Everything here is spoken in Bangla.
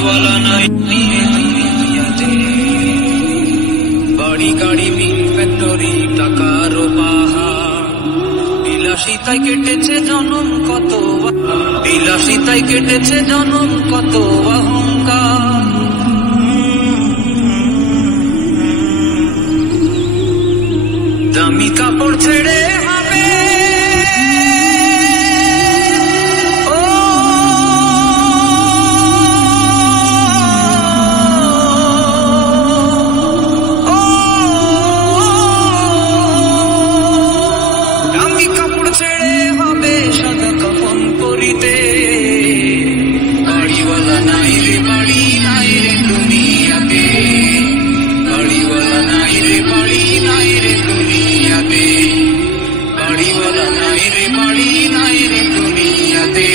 বাড়িওয়ালা নাই দুনিয়াতে, বাড়ি গাড়ি মিল ফ্যাক্টরি টাকারও পাহাড়, বিলাসিতায় কেটেছে জনম কত, বিলাসিতায় কেটেছে জনম কত অহংকার। দামি কাপড় ছেড়ে হবে সাদা কাফন পরিতে, বাড়িওয়ালা নাই রে বাড়ি নাই রে দুনিয়াতে, বাড়িওয়ালা নাই রে বাড়ি নাই রে দুনিয়াতে, বাড়িওয়ালা নাই রে বাড়ি নাই রে দুনিয়াতে।